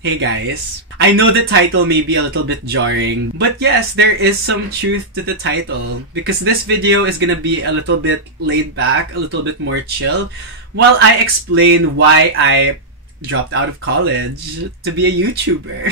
Hey guys. I know the title may be a little bit jarring, but yes, there is some truth to the title because this video is gonna be a little bit laid back, a little bit more chill, while I explain why I dropped out of college to be a YouTuber.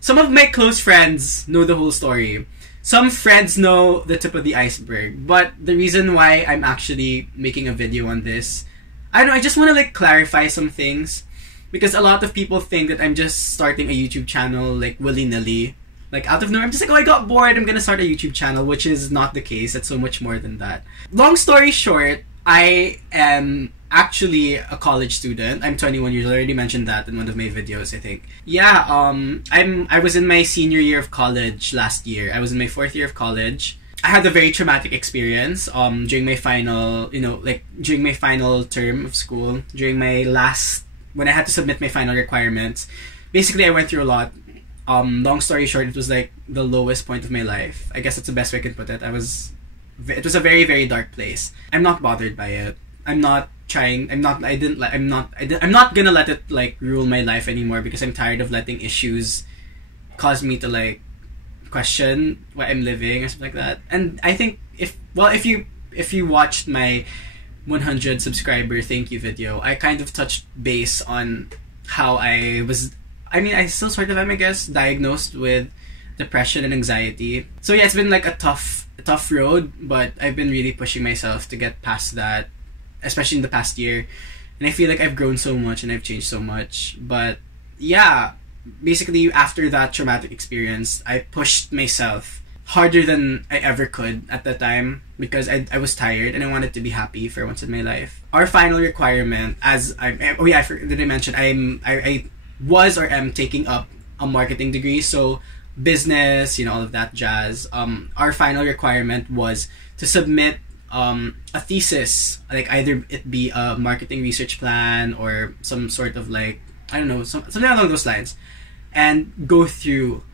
Some of my close friends know the whole story. Some friends know the tip of the iceberg, but the reason why I'm actually making a video on this, I don't know, I just want to like clarify some things. Because a lot of people think that I'm just starting a YouTube channel like willy-nilly. Like out of nowhere, I'm just like, oh, I got bored, I'm gonna start a YouTube channel, which is not the case. It's so much more than that. Long story short, I am actually a college student. I'm 21 years old. I already mentioned that in one of my videos, I think. Yeah, I was in my senior year of college last year. I was in my 4th year of college. I had a very traumatic experience during my final, during my final term of school, during my when I had to submit my final requirements. Basically, I went through a lot. Long story short, it was like the lowest point of my life. I guess that's the best way I can put it. It was a very, very dark place. I'm not bothered by it. I'm not gonna let it like rule my life anymore because I'm tired of letting issues cause me to like question why I'm living or something like that. And I think if you watched my 100 subscriber thank you video, I kind of touched base on how I still sort of am, I guess, diagnosed with depression and anxiety. So yeah, it's been like a tough road, but I've been really pushing myself to get past that, especially in the past year. And I feel like I've grown so much and I've changed so much. But yeah, basically after that traumatic experience, I pushed myself harder than I ever could at that time because I was tired and I wanted to be happy for once in my life. Our final requirement, did I mention I was or am taking up a marketing degree, so business, all of that jazz. Our final requirement was to submit a thesis, like either it be a marketing research plan or some sort of like, I don't know, something along those lines, and go through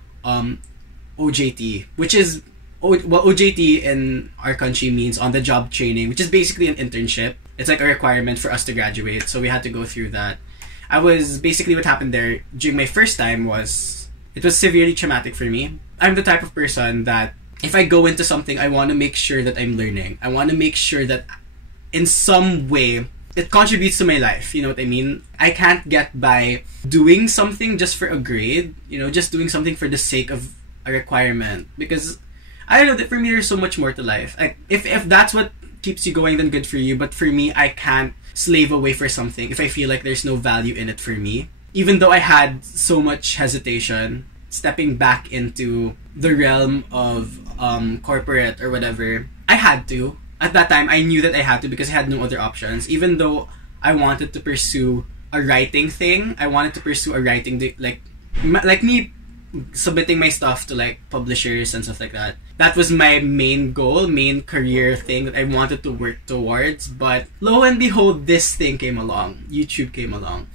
OJT, which is OJT in our country means on the job training, which is basically an internship. It's like a requirement for us to graduate, so we had to go through that. What happened there during my first time was, it was severely traumatic for me. I'm the type of person that if I go into something, I want to make sure that I'm learning. I want to make sure that in some way it contributes to my life, you know what I mean? I can't get by doing something just for a grade, just doing something for the sake of a requirement, because I don't know, that for me there's so much more to life. If that's what keeps you going, then good for you, but for me, I can't slave away for something if I feel like there's no value in it for me. Even though I had so much hesitation stepping back into the realm of corporate or whatever, I had to. At that time, I knew that I had to because I had no other options. Even though I wanted to pursue a writing thing, I wanted to pursue a writing like me submitting my stuff to like publishers and stuff like that. That was my main goal, main career thing that I wanted to work towards. But lo and behold, this thing came along. YouTube came along.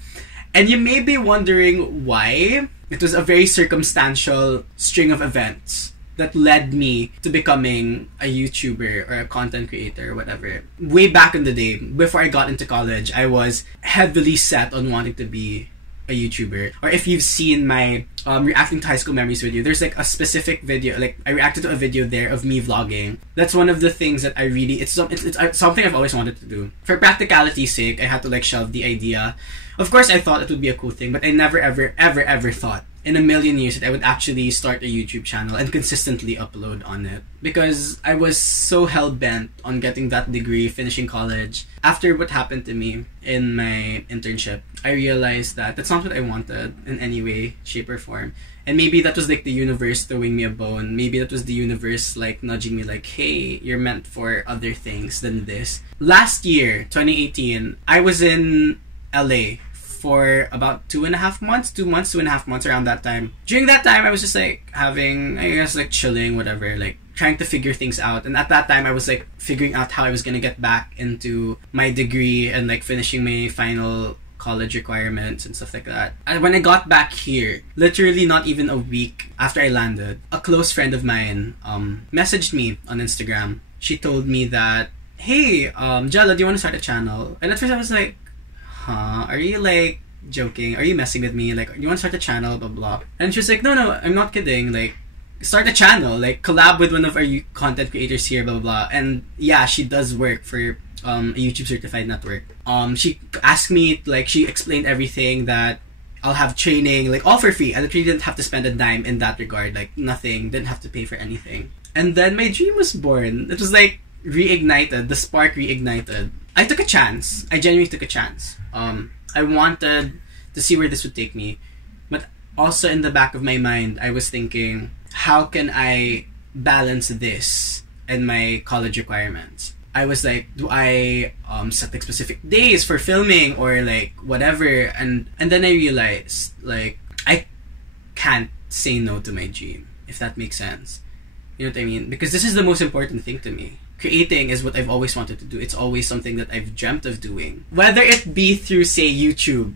And you may be wondering why. It was a very circumstantial string of events that led me to becoming a YouTuber or a content creator or whatever. Way back in the day, before I got into college, I was heavily set on wanting to be a YouTuber. Or if you've seen my reacting to high school memories video, there's like a specific video, like I reacted to a video there of me vlogging. That's one of the things that I really, it's something I've always wanted to do. For practicality's sake, I had to like shelve the idea. Of course, I thought it would be a cool thing, but I never ever thought in a million years that I would actually start a YouTube channel and consistently upload on it. Because I was so hell-bent on getting that degree, finishing college. After what happened to me in my internship, I realized that that's not what I wanted in any way, shape, or form. And maybe that was like the universe throwing me a bone. Maybe that was the universe like nudging me like, hey, you're meant for other things than this. Last year, 2018, I was in LA for about 2.5 months, around that time. During that time, I was just like having, I guess, like chilling, whatever, like trying to figure things out. And at that time, I was like figuring out how I was gonna get back into my degree and like finishing my final college requirements and stuff like that. And when I got back here, literally not even a week after I landed, a close friend of mine messaged me on Instagram. She told me that, hey, Gelo, do you want to start a channel? And at first I was like, huh? Are you like joking, are you messing with me? Like, you want to start a channel, blah, blah. And she was like, no, I'm not kidding. Like, start a channel, like, collab with one of our content creators here, blah, blah, blah. And yeah, she does work for a YouTube certified network. She asked me, like, she explained everything, that I'll have training, like, all for free. I literally didn't have to spend a dime in that regard, like, nothing, didn't have to pay for anything. And then my dream was born. It was like reignited, the spark reignited. I took a chance. I genuinely took a chance. I wanted to see where this would take me. But also in the back of my mind, I was thinking, how can I balance this and my college requirements? I was like, do I set like specific days for filming or like whatever? And then I realized, like, I can't say no to my dream, if that makes sense. You know what I mean? Because this is the most important thing to me. Creating is what I've always wanted to do. It's always something that I've dreamt of doing. Whether it be through, say, YouTube,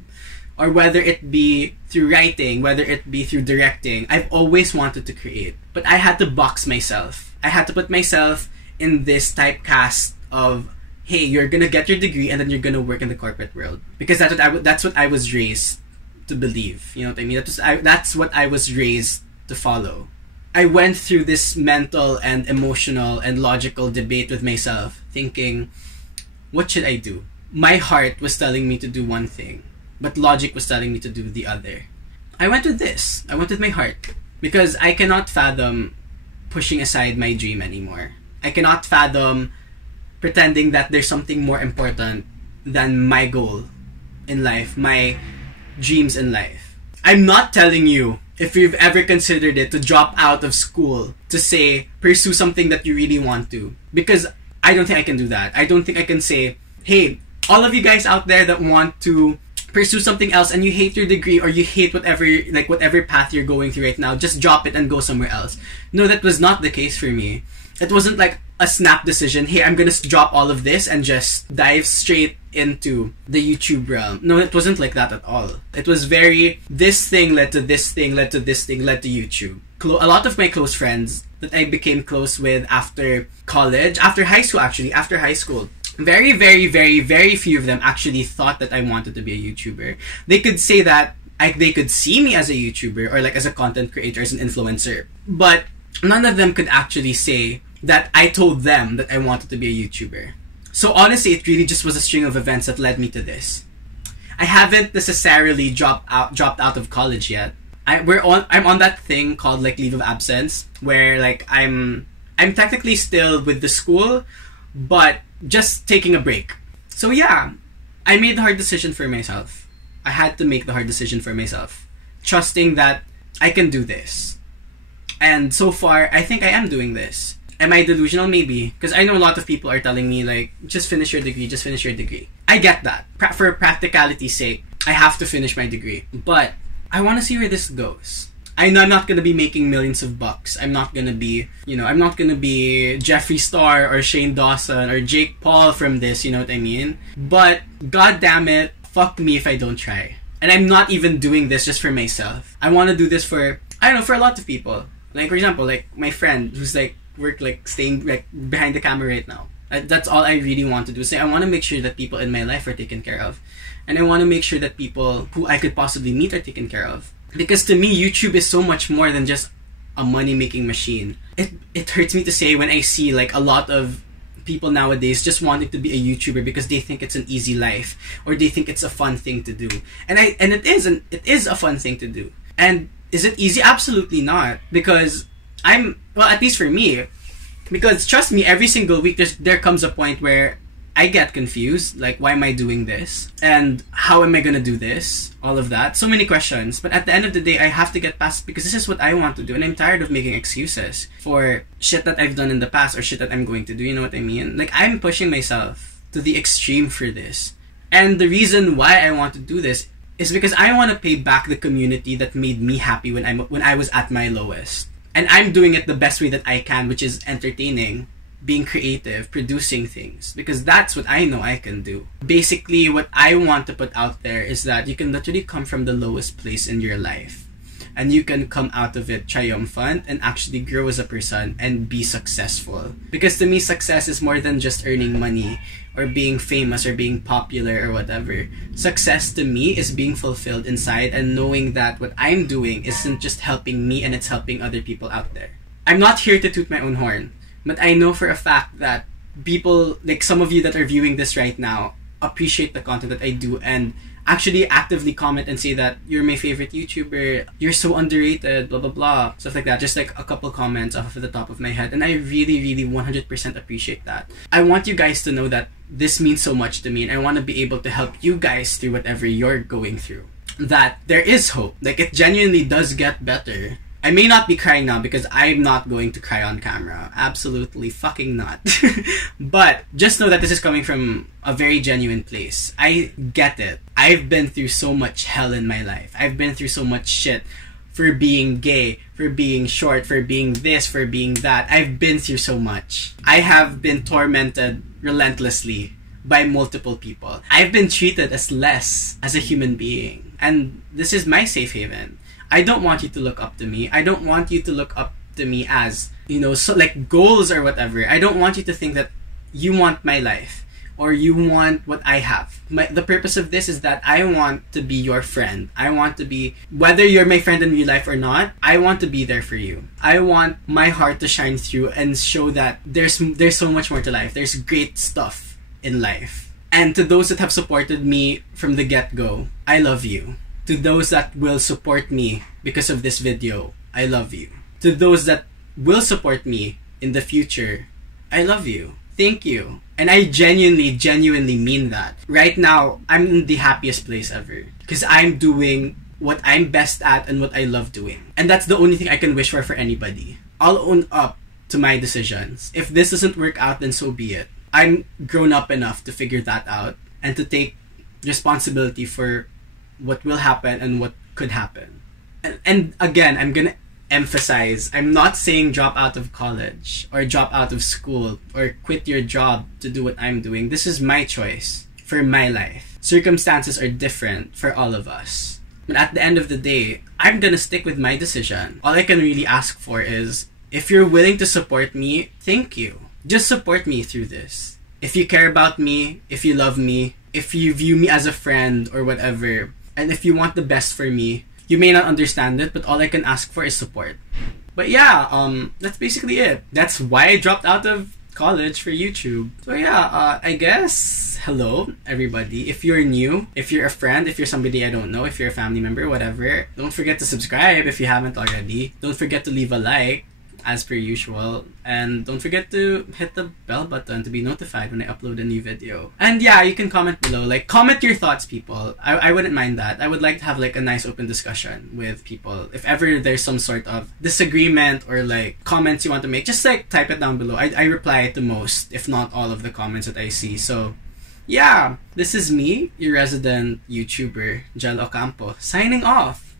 or whether it be through writing, whether it be through directing, I've always wanted to create. But I had to box myself. I had to put myself in this typecast of, hey, you're gonna get your degree and then you're gonna work in the corporate world. Because that's what I was raised to believe. You know what I mean? That's what I was raised to follow. I went through this mental and emotional and logical debate with myself, thinking, what should I do? My heart was telling me to do one thing, but logic was telling me to do the other. I went with this. I went with my heart. Because I cannot fathom pushing aside my dream anymore. I cannot fathom pretending that there's something more important than my goal in life, my dreams in life. I'm not telling you, if you've ever considered it, to drop out of school, to say, pursue something that you really want to. Because I don't think I can do that. I don't think I can say, hey, all of you guys out there that want to pursue something else and you hate your degree or you hate whatever path you're going through right now, just drop it and go somewhere else. No, that was not the case for me. It wasn't like a snap decision, hey, I'm gonna drop all of this and just dive straight into the YouTube realm. No, it wasn't like that at all. It was very, this thing led to this thing, led to this thing, led to YouTube. A lot of my close friends that I became close with after college, after high school, very, very, very, very few of them actually thought that I wanted to be a YouTuber. They could say that they could see me as a YouTuber or like as a content creator, as an influencer, but none of them could actually say that I told them that I wanted to be a YouTuber. So honestly, it really just was a string of events that led me to this. I haven't necessarily dropped out of college yet. I'm on that thing called like leave of absence, where like I'm technically still with the school, but just taking a break. So yeah, I made the hard decision for myself. I had to make the hard decision for myself, trusting that I can do this. And so far, I think I am doing this. Am I delusional? Maybe. Because I know a lot of people are telling me, like, just finish your degree, just finish your degree. I get that. For practicality's sake, I have to finish my degree. But I want to see where this goes. I know I'm not going to be making millions of bucks. I'm not going to be, I'm not going to be Jeffree Star or Shane Dawson or Jake Paul from this, you know what I mean? But, god damn it, fuck me if I don't try. And I'm not even doing this just for myself. I want to do this for a lot of people. Like, for example, like, my friend who's, like, staying, like, behind the camera right now. That's all I really want to do. I want to make sure that people in my life are taken care of. And I want to make sure that people who I could possibly meet are taken care of. Because to me, YouTube is so much more than just a money-making machine. It hurts me to say when I see, like, a lot of people nowadays just wanting to be a YouTuber because they think it's an easy life. Or they think it's a fun thing to do. And it is a fun thing to do. And is it easy? Absolutely not. Because at least for me, because trust me, every single week there comes a point where I get confused, like, why am I doing this? And how am I gonna do this? All of that. So many questions. But at the end of the day, I have to get past, because this is what I want to do. And I'm tired of making excuses for shit that I've done in the past or shit that I'm going to do. You know what I mean? Like, I'm pushing myself to the extreme for this. And the reason why I want to do this is because I want to pay back the community that made me happy when I was at my lowest. And I'm doing it the best way that I can, which is entertaining, being creative, producing things. Because that's what I know I can do. Basically, what I want to put out there is that you can literally come from the lowest place in your life. and you can come out of it triumphant and actually grow as a person and be successful. Because to me, success is more than just earning money or being famous or being popular or whatever. Success to me is being fulfilled inside and knowing that what I'm doing isn't just helping me and it's helping other people out there. I'm not here to toot my own horn, but I know for a fact that people, like some of you that are viewing this right now, appreciate the content that I do and actually actively comment and say that you're my favorite YouTuber, you're so underrated, blah blah blah, stuff like that. Just like a couple comments off of the top of my head, and I really 100% appreciate that. I want you guys to know that this means so much to me, and I want to be able to help you guys through whatever you're going through. That there is hope, like it genuinely does get better. I may not be crying now because I'm not going to cry on camera. Absolutely fucking not. But just know that this is coming from a very genuine place. I get it. I've been through so much hell in my life. I've been through so much shit for being gay, for being short, for being this, for being that. I've been through so much. I have been tormented relentlessly by multiple people. I've been treated as less as a human being. And this is my safe haven. I don't want you to look up to me. I don't want you to look up to me as, you know, so like goals or whatever. I don't want you to think that you want my life or you want what I have. The purpose of this is that I want to be your friend. I want to be, whether you're my friend in real life or not, I want to be there for you. I want my heart to shine through and show that there's so much more to life. There's great stuff in life. And to those that have supported me from the get-go, I love you. To those that will support me because of this video, I love you. To those that will support me in the future, I love you. Thank you. And I genuinely mean that. Right now, I'm in the happiest place ever. Because I'm doing what I'm best at and what I love doing. And that's the only thing I can wish for anybody. I'll own up to my decisions. If this doesn't work out, then so be it. I'm grown up enough to figure that out and to take responsibility for what will happen and what could happen. And again, I'm gonna emphasize, I'm not saying drop out of college or drop out of school or quit your job to do what I'm doing. This is my choice for my life. Circumstances are different for all of us. But at the end of the day, I'm gonna stick with my decision. All I can really ask for is, if you're willing to support me, thank you. Just support me through this. If you care about me, if you love me, if you view me as a friend or whatever, and if you want the best for me, you may not understand it, but all I can ask for is support. But yeah, that's basically it. That's why I dropped out of college for YouTube. So yeah, I guess, hello, everybody. If you're new, if you're a friend, if you're somebody I don't know, if you're a family member, whatever, don't forget to subscribe if you haven't already. Don't forget to leave a like, as per usual, and don't forget to hit the bell button to be notified when I upload a new video. And yeah, you can comment below, like comment your thoughts, people. I wouldn't mind that. I would like to have like a nice open discussion with people. If ever there's some sort of disagreement or like comments you want to make, just like type it down below. I reply to most, if not all of the comments that I see. So yeah, this is me, your resident YouTuber, Gelo Ocampo, signing off.